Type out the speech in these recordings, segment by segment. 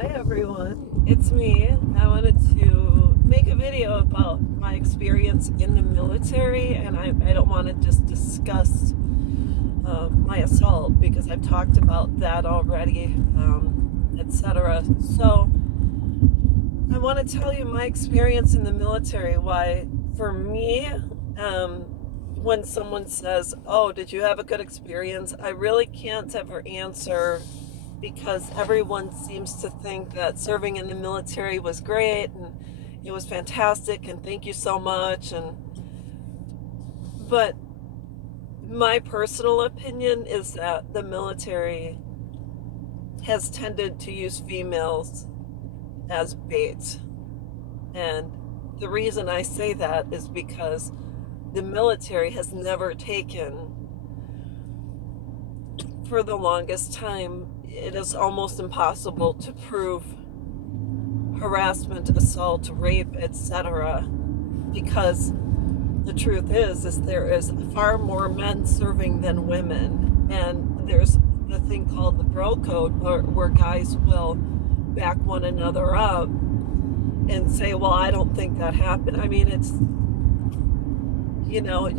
Hi everyone, it's me. I wanted to make a video about my experience in the military, and I don't want to just discuss my assault because I've talked about that already, etc. So I want to tell you my experience in the military, why for me, um, when someone says, "Oh, did you have a good experience?" I really can't ever answer because everyone seems to think that serving in the military was great and it was fantastic and thank you so much. And but my personal opinion is that the military has tended to use females as bait. And the reason I say that is because the military has never taken, for the longest time, it is almost impossible to prove harassment, assault, rape, etc. Because the truth is there is far more men serving than women, and there's the thing called the bro code where guys will back one another up and say, well, I don't think that happened. I mean, it's,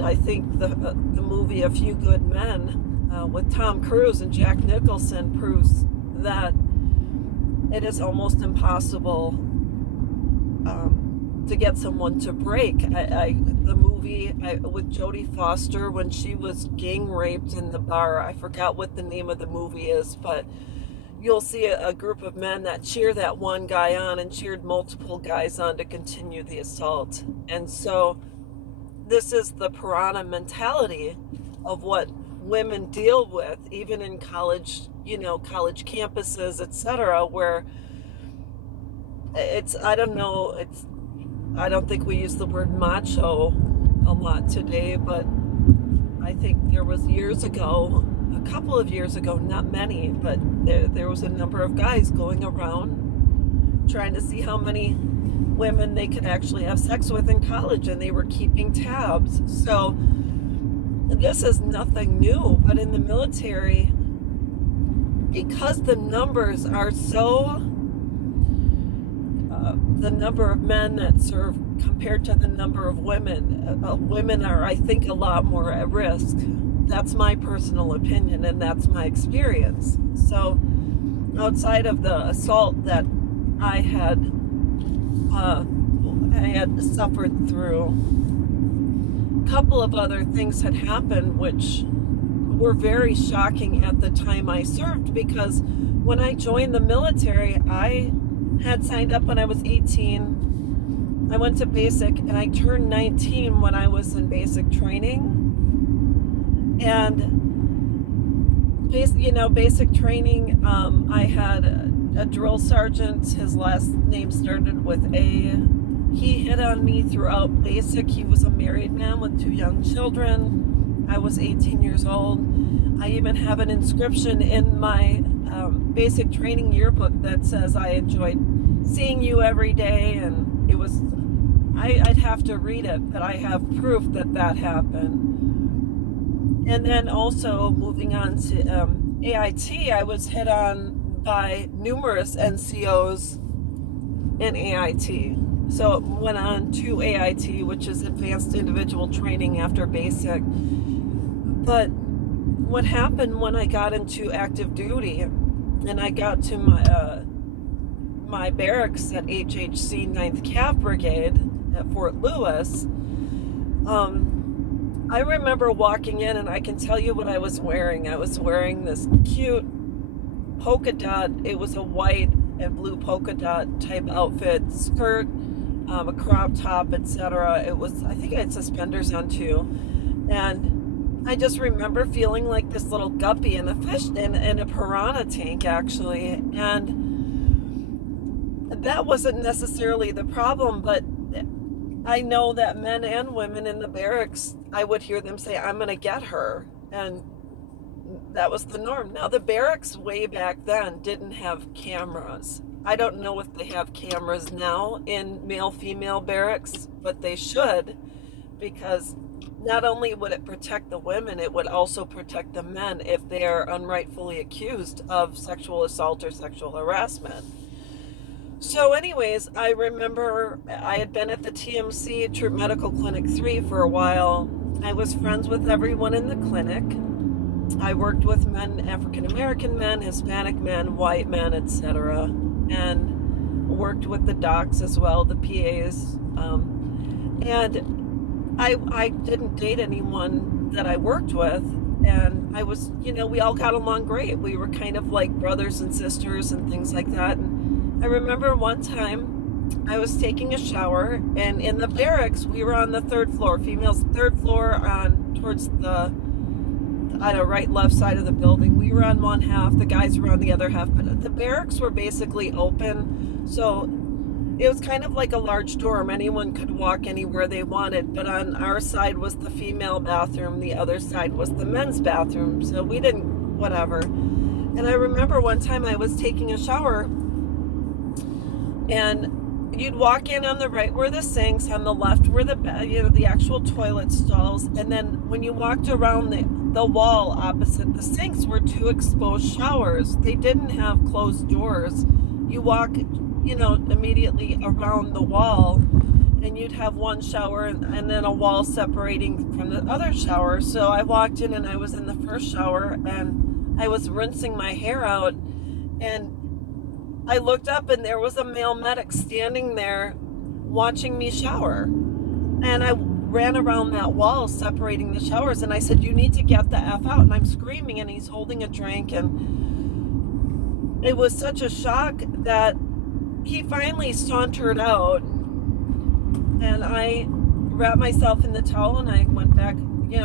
I think the movie A Few Good Men with Tom Cruise and Jack Nicholson proves that it is almost impossible to get someone to break. The movie with Jodie Foster when she was gang raped in the bar, I forgot what the name of the movie is, but you'll see a group of men that cheer that one guy on and cheered multiple guys on to continue the assault. And so this is the piranha mentality of what women deal with, even in college, college campuses, etc., where I don't know, I don't think we use the word macho a lot today, but I think there was a couple of years ago, not many, but there was a number of guys going around trying to see how many women they could actually have sex with in college, and they were keeping tabs. So this is nothing new, but in the military, because the numbers are so the number of men that serve compared to the number of women, women are, I think, a lot more at risk. That's my personal opinion, and that's my experience. So outside of the assault that I had suffered through, a couple of other things had happened which were very shocking at the time I served, because when I joined the military, I had signed up when I was 18. I went to basic, and I turned 19 when I was in basic training. And basic training, I had a drill sergeant. His last name started with A. He hit on me throughout basic. He was a married man with 2 young children. I was 18 years old. I even have an inscription in my basic training yearbook that says, I enjoyed seeing you every day. And it was, I'd have to read it, but I have proof that that happened. And then also moving on to AIT, I was hit on by numerous NCOs in AIT. So it went on to AIT, which is Advanced Individual Training after basic. But what happened when I got into active duty and I got to my barracks at HHC 9th Cav Brigade at Fort Lewis, I remember walking in, and I can tell you what I was wearing. I was wearing this cute polka dot. It was a white and blue polka dot type outfit, skirt, a crop top, etc. It was, I think I had suspenders on too. And I just remember feeling like this little guppy in a piranha tank, actually. And that wasn't necessarily the problem, but I know that men and women in the barracks, I would hear them say, I'm going to get her. And that was the norm. Now, the barracks way back then didn't have cameras. I don't know if they have cameras now in male-female barracks, but they should, because not only would it protect the women, it would also protect the men if they are unrightfully accused of sexual assault or sexual harassment. So anyways, I remember I had been at the TMC, Troop Medical Clinic 3, for a while. I was friends with everyone in the clinic. I worked with men, African American men, Hispanic men, white men, etc., and worked with the docs as well, the PAs. And I didn't date anyone that I worked with, and I was, we all got along great. We were kind of like brothers and sisters and things like that. And I remember one time I was taking a shower, and in the barracks, we were on the third floor, females third floor, on towards the right left side of the building. We were on one half, the guys were on the other half, but the barracks were basically open, so it was kind of like a large dorm. Anyone could walk anywhere they wanted, but on our side was the female bathroom, the other side was the men's bathroom, so we didn't, whatever. And I remember one time I was taking a shower, and you'd walk in on the right were the sinks, on the left were the actual toilet stalls, and then when you walked around the wall opposite the sinks were two exposed showers. They didn't have closed doors. You walk, immediately around the wall, and you'd have one shower and then a wall separating from the other shower. So I walked in, and I was in the first shower, and I was rinsing my hair out, and I looked up, and there was a male medic standing there watching me shower. And I ran around that wall separating the showers, and I said, "You need to get the F out." And I'm screaming, and he's holding a drink, and it was such a shock that he finally sauntered out, and I wrapped myself in the towel, and I went back,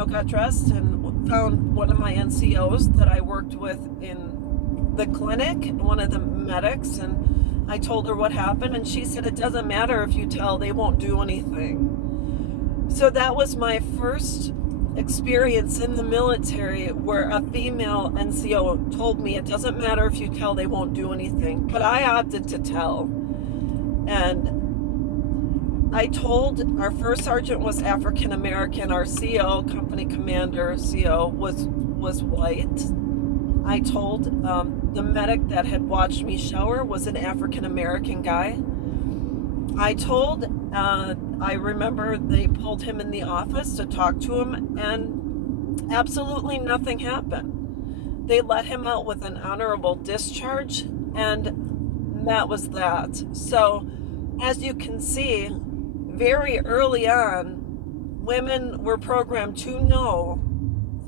got dressed, and found one of my NCOs that I worked with in the clinic, one of the medics, and I told her what happened, and she said, "It doesn't matter if you tell, they won't do anything." So that was my first experience in the military where a female NCO told me, "It doesn't matter if you tell, they won't do anything." But I opted to tell. And I told, our first sergeant was African American, our CO, company commander, CO, was white. I told the medic that had watched me shower was an African American guy. I told, I remember they pulled him in the office to talk to him, and absolutely nothing happened. They let him out with an honorable discharge, and that was that. So, as you can see, very early on, women were programmed to know,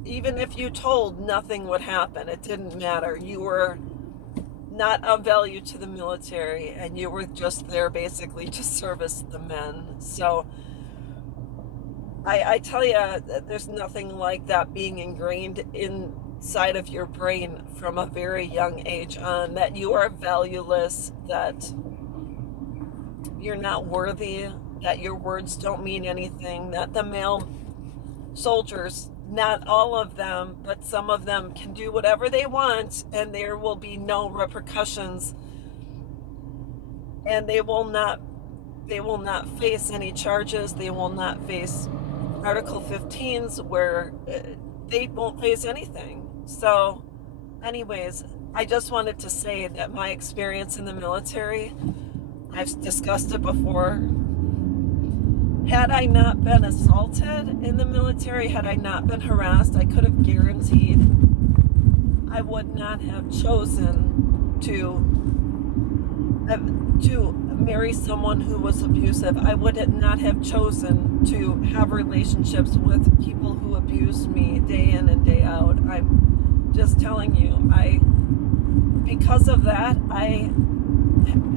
even if you told, nothing would happen. It didn't matter. You were not of value to the military, and you were just there basically to service the men. So I tell you, there's nothing like that being ingrained inside of your brain from a very young age on, that you are valueless, that you're not worthy, that your words don't mean anything, that the male soldiers, not all of them, but some of them, can do whatever they want, and there will be no repercussions, and they will not face any charges. They will not face Article 15s, where they won't face anything. So anyways, I just wanted to say that my experience in the military, I've discussed it before. Had I not been assaulted in the military, had I not been harassed, I could have guaranteed I would not have chosen to marry someone who was abusive. I would not have chosen to have relationships with people who abused me day in and day out. I'm just telling you, because of that, I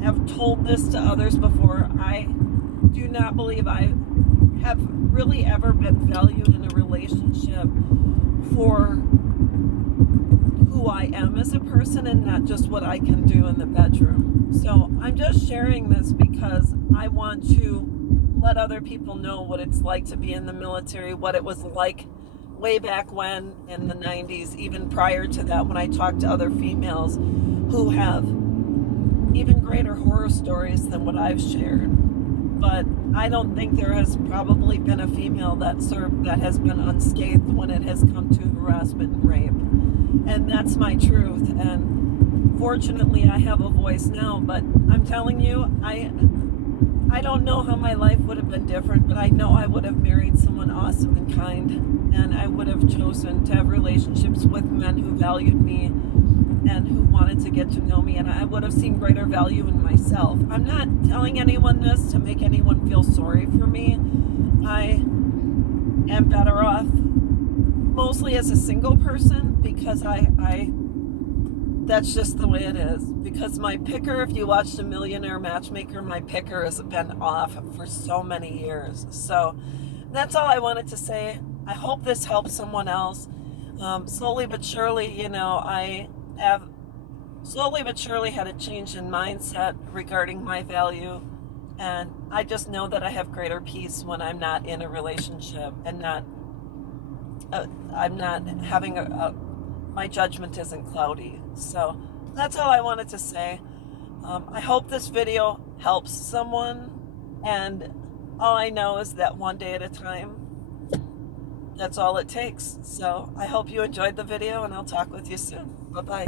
have told this to others before. I do not believe I have really ever been valued in a relationship for who I am as a person, and not just what I can do in the bedroom. So I'm just sharing this because I want to let other people know what it's like to be in the military, what it was like way back when in the 90s, even prior to that, when I talked to other females who have even greater horror stories than what I've shared. But I don't think there has probably been a female that has been unscathed when it has come to harassment and rape. And that's my truth. And fortunately I have a voice now, but I'm telling you, I don't know how my life would have been different, but I know I would have married someone awesome and kind, and I would have chosen to have relationships with men who valued me and who wanted to get to know me, and I would have seen greater value in myself. I'm not telling anyone this to make anyone feel sorry for me. I am better off mostly as a single person because that's just the way it is. Because my picker, if you watched A Millionaire Matchmaker, my picker has been off for so many years. So that's all I wanted to say. I hope this helps someone else. Slowly but surely, I have slowly but surely had a change in mindset regarding my value. And I just know that I have greater peace when I'm not in a relationship and I'm not having my judgment isn't cloudy. So that's all I wanted to say. I hope this video helps someone, and all I know is that one day at a time, that's all it takes. So I hope you enjoyed the video, and I'll talk with you soon. Bye-bye.